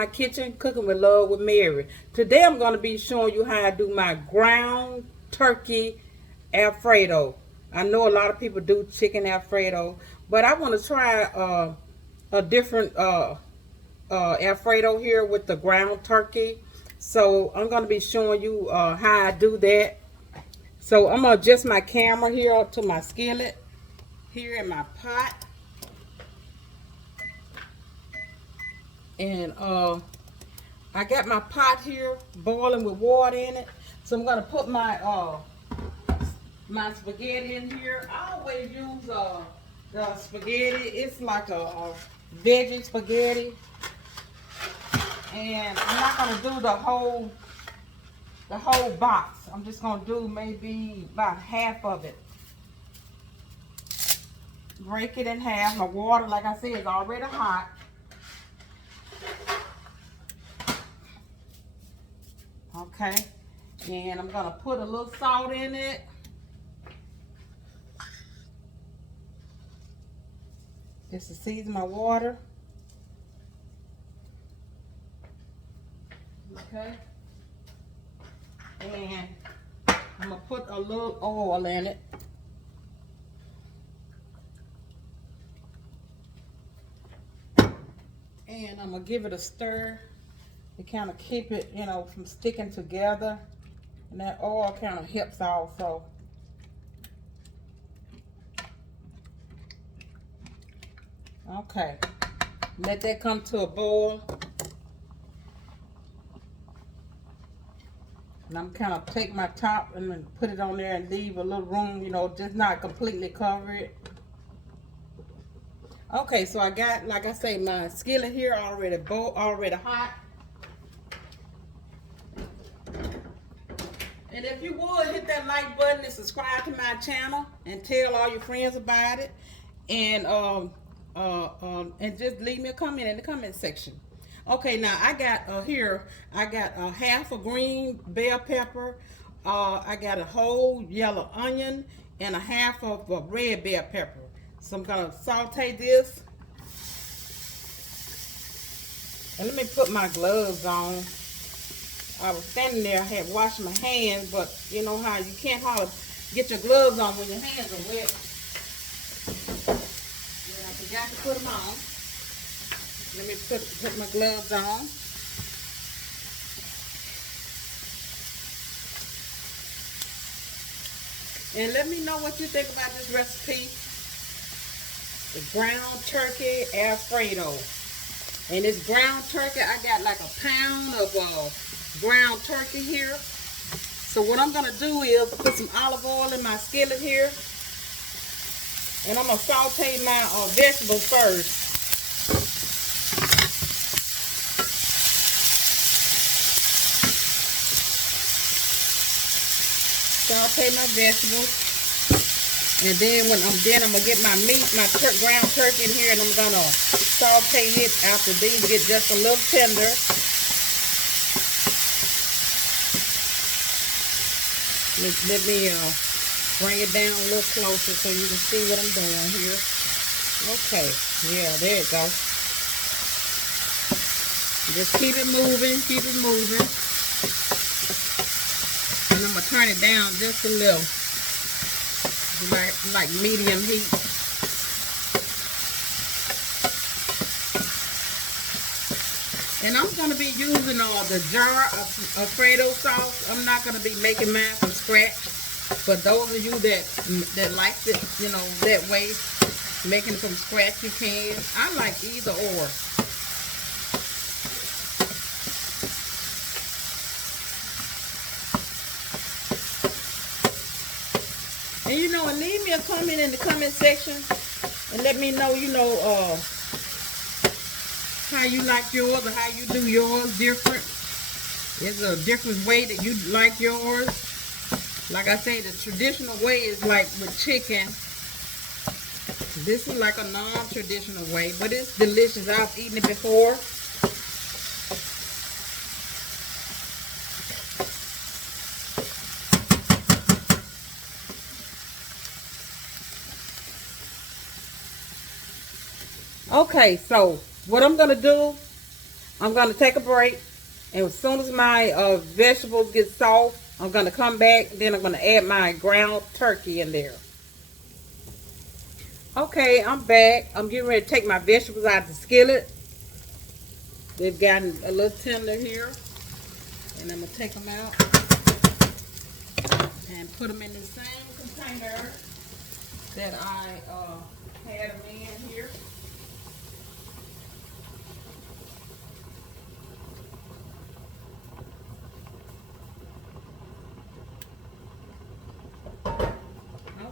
my kitchen, cooking with love with Mary. Today I'm going to be showing you how I do my ground turkey Alfredo. I know a lot of people do chicken Alfredo, but I want to try a different Alfredo here with the ground turkey. So I'm going to be showing you how I do that. So I'm going to adjust my camera here up to my skillet here in my pot. And I got my pot here boiling with water in it. So I'm gonna put my my spaghetti in here. I always use the spaghetti. It's like a veggie spaghetti. And I'm not gonna do the whole box. I'm just gonna do maybe about half of it. Break it in half. My water, like I said, is already hot. Okay, and I'm gonna put a little salt in it. Just to season my water. Okay, and I'm gonna put a little oil in it. And I'm gonna give it a stir to kind of keep it, you know, from sticking together. And that oil kind of helps also. Okay, let that come to a boil. And I'm kind of take my top and then put it on there and leave a little room, you know, just not completely cover it. Okay, so I got, like I say, my skillet here already hot. And if you would, hit that like button and subscribe to my channel and tell all your friends about it. And just leave me a comment in the comment section. Okay, now I got here, I got half a green bell pepper. I got a whole yellow onion and a half of a red bell pepper. So I'm gonna saute this. And let me put my gloves on. I was standing there, I had washed my hands, but you know how you can't hardly get your gloves on when your hands are wet. And I forgot to put them on. Let me put my gloves on. And let me know what you think about this recipe. The ground turkey Alfredo. And this ground turkey, I got like a pound of ground turkey here. So what I'm gonna do is put some olive oil in my skillet here, and I'm gonna saute my vegetables first. Saute my vegetables, and then when I'm done, I'm gonna get my meat, my ground turkey in here, and I'm gonna saute it after these get just a little tender. Let me bring it down a little closer so you can see what I'm doing here. Okay, yeah, there it goes. Just keep it moving, keep it moving. And I'm going to turn it down just a little, like medium heat. And I'm going to be using the jar of Alfredo sauce. I'm not going to be making mine from scratch. But those of you that like it, you know, that way, making it from scratch, you can. I like either or. And you know, and leave me a comment in the comment section and let me know, you know, how you like yours or how you do yours different. There's a different way that you like yours. Like I say, the traditional way is like with chicken. This is like a non-traditional way, but it's delicious. I've eaten it before. Okay, so what I'm gonna do, I'm going to take a break. And as soon as my vegetables get soft, I'm going to come back. Then I'm going to add my ground turkey in there. Okay, I'm back. I'm getting ready to take my vegetables out of the skillet. They've gotten a little tender here. And I'm going to take them out and put them in the same container that I had them in here.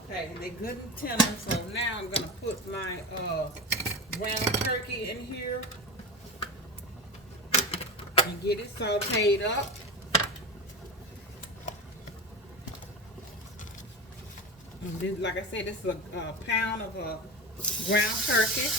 Okay, and they're good and tender, so now I'm gonna put my ground turkey in here and get it sauteed up. And this, like I said, this is a pound of ground turkey.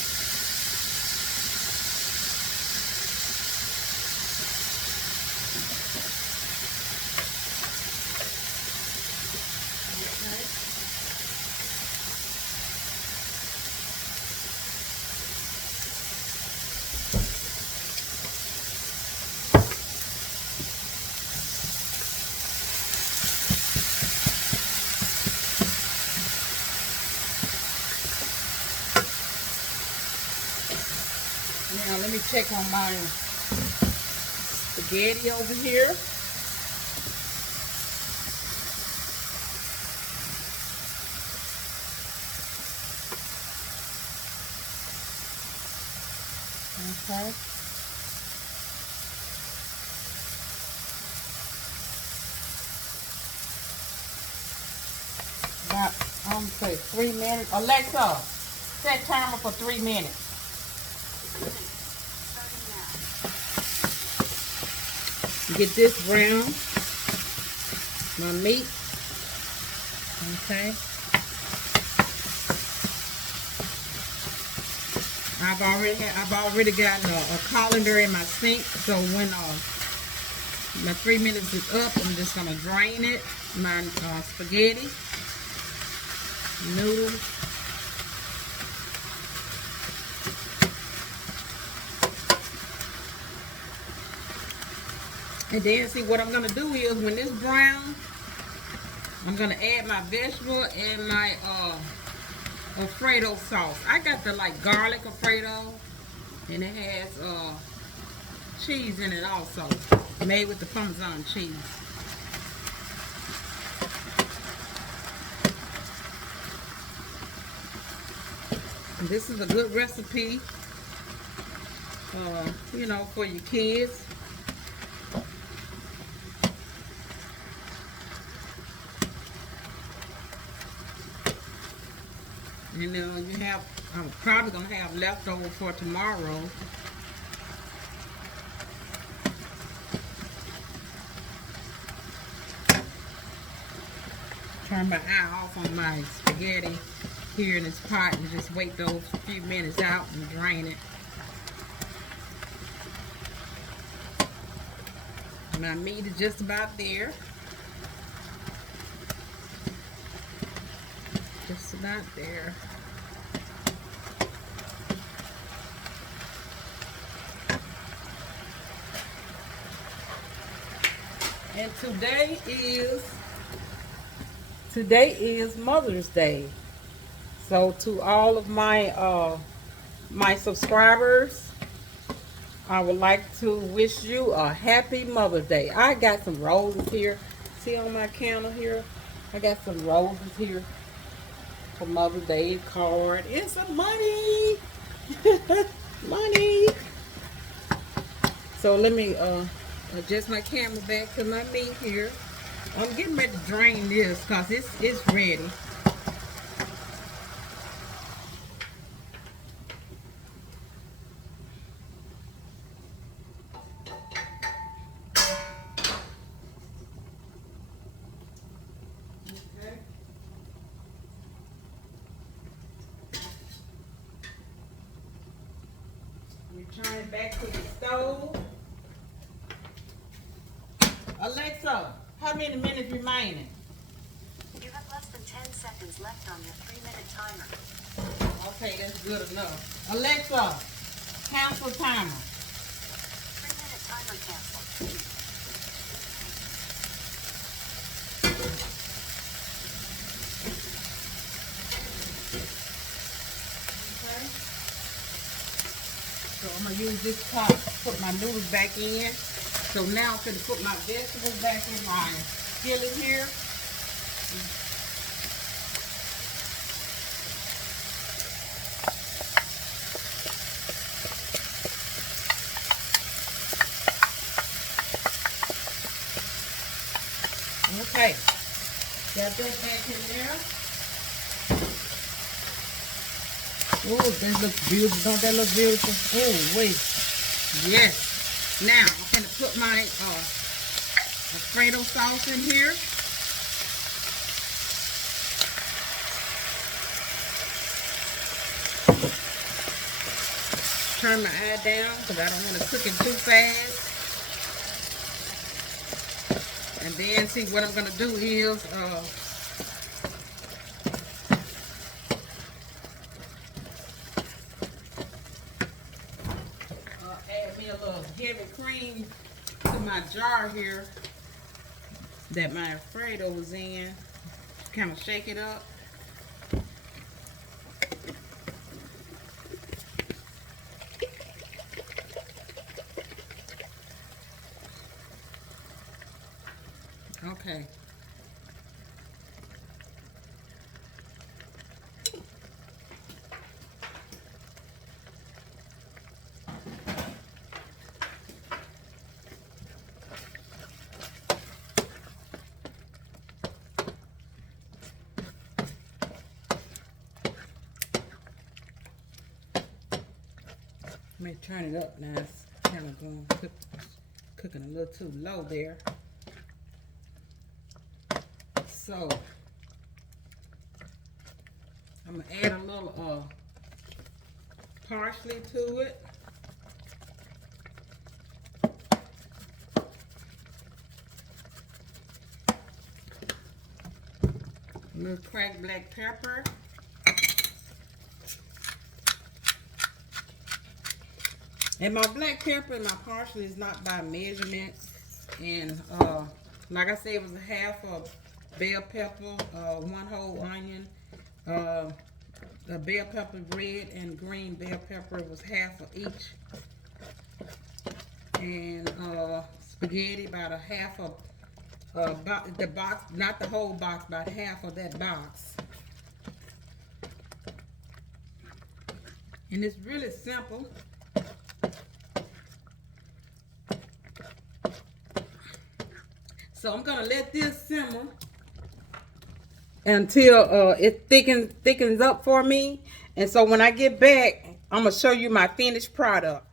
Now let me check on my spaghetti over here. Okay. About, I'm gonna say 3 minutes. Alexa, set timer for 3 minutes. Get this brown, my meat. Okay. I've already got a colander in my sink, so when my 3 minutes is up, I'm just gonna drain it. My spaghetti, noodles. And then see what I'm gonna do is when it's brown, I'm gonna add my vegetable and my Alfredo sauce. I got the like garlic Alfredo, and it has cheese in it also, made with the Parmesan cheese. And this is a good recipe, you know, for your kids. And I'm probably gonna have leftover for tomorrow. Turn my eye off on my spaghetti here in this pot and just wait those few minutes out and drain it. My meat is just about there. Just about there. And today is Mother's Day. So to all of my my subscribers, I would like to wish you a happy Mother's Day. I got some roses here. See on my counter here? I got some roses here for Mother's Day card. And some money. Money. So let me adjust my camera back to my meat here. I'm getting ready to drain this because it's ready. Okay. Return it back to the stove. Alexa, how many minutes remaining? You have less than 10 seconds left on your 3-minute timer. Okay, that's good enough. Alexa, cancel timer. 3 Server canceled. Okay. So I'm gonna use this pot to put my noodles back in. So now I'm gonna put my vegetables back in my skillet here. Okay, got that back in there. Oh, that looks beautiful. Don't that look beautiful? Oh, wait. Yes. Now, I'm going to put my Alfredo sauce in here. Turn my eye down because I don't want to cook it too fast. And then, see, what I'm going to do is add me a little heavy cream to my jar here that my Alfredo was in. Kind of shake it up. Okay. Let me turn it up now. It's kind of going cooking a little too low there. So I'm gonna add a little parsley to it. A little cracked black pepper. And my black pepper and my parsley is not by measurement. And like I said, it was a half a bell pepper, one whole onion, a bell pepper, red and green bell pepper. It was half of each. And spaghetti, about a half of the box, not the whole box, about half of that box. And it's really simple. So I'm gonna let this simmer until it thickens up for me. And so when I get back, I'm gonna show you my finished product.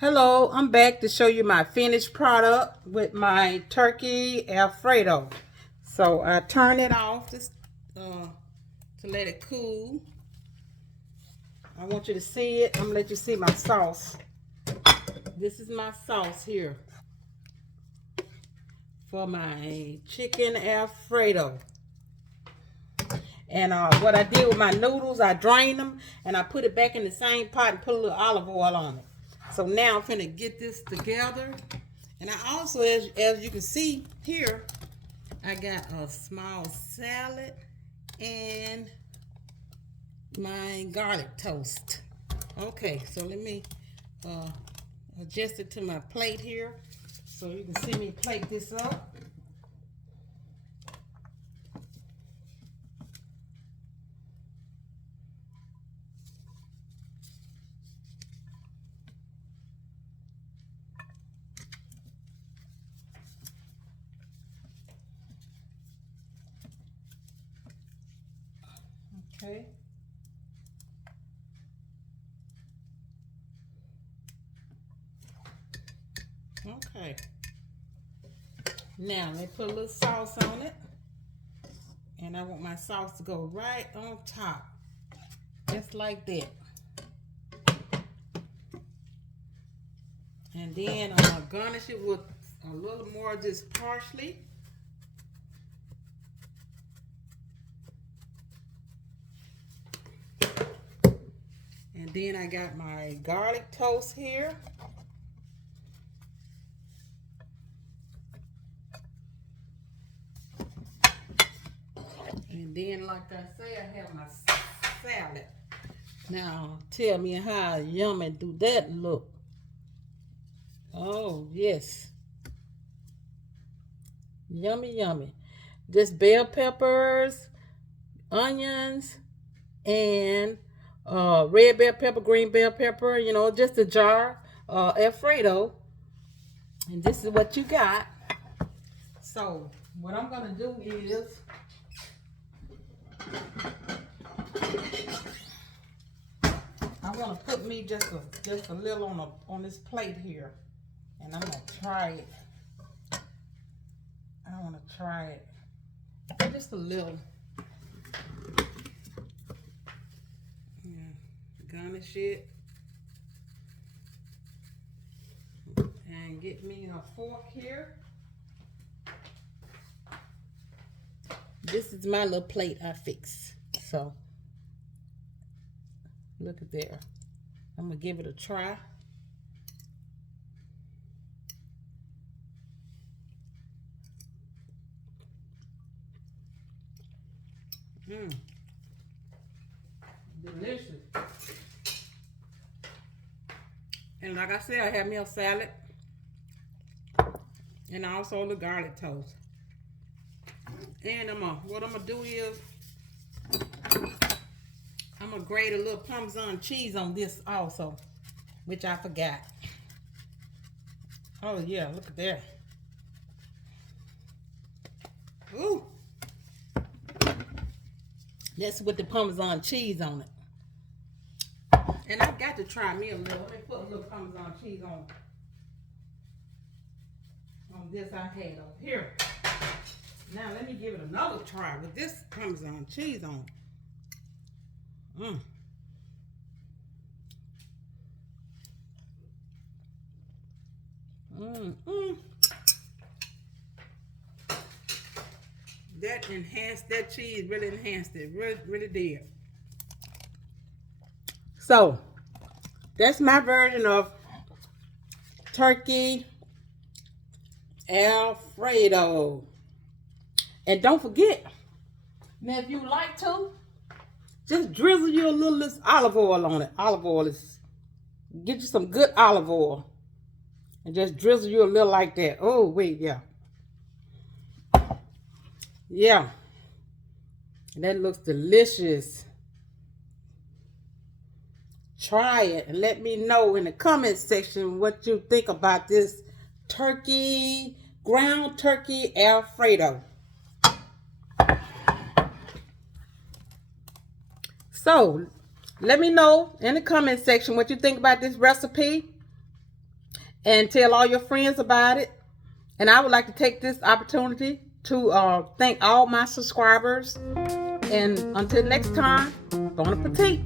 Hello, I'm back to show you my finished product with my turkey Alfredo. So I turn it off just to let it cool. I want you to see it. I'm gonna let you see my sauce. This is my sauce here for my chicken Alfredo. And what I did with my noodles, I drained them and I put it back in the same pot and put a little olive oil on it. So now I'm finna get this together. And I also, as you can see here, I got a small salad and my garlic toast. Okay, so let me adjust it to my plate here so you can see me plate this up. Okay. Okay. Now, let me put a little sauce on it. And I want my sauce to go right on top. Just like that. And then I'm going to garnish it with a little more of this parsley. And then I got my garlic toast here. then, like I say, I have my salad. Now, tell me how yummy do that look. Oh, yes. Yummy, yummy. Just bell peppers, onions, and red bell pepper, green bell pepper, you know, just a jar, Alfredo. And this is what you got. So, what I'm going to do is I'm going to put me just a little on this plate here. And I'm going to try it. I want to try it. Just a little. Garnish it. And get me a fork here. This is my little plate I fixed. So, look at there. I'm going to give it a try. Delicious. And like I said, I have me a salad. And also the garlic toast. And what I'm gonna do is I'm gonna grate a little Parmesan cheese on this also, which I forgot. Oh yeah, look at that. Ooh. That's with the Parmesan cheese on it. And I've got to try me a little. Let me put a little Parmesan cheese on this I had up here. Now let me give it another try with this Parmesan cheese on it. That enhanced, that cheese really enhanced it. Really did. So, that's my version of turkey Alfredo. And don't forget, now if you like to, just drizzle you a little olive oil on it. Olive oil is, get you some good olive oil. And just drizzle you a little like that. Oh, wait, yeah. Yeah. That looks delicious. Try it and let me know in the comment section what you think about this ground turkey Alfredo. So, let me know in the comment section what you think about this recipe. And tell all your friends about it. And I would like to take this opportunity to thank all my subscribers. And until next time, bon appetit.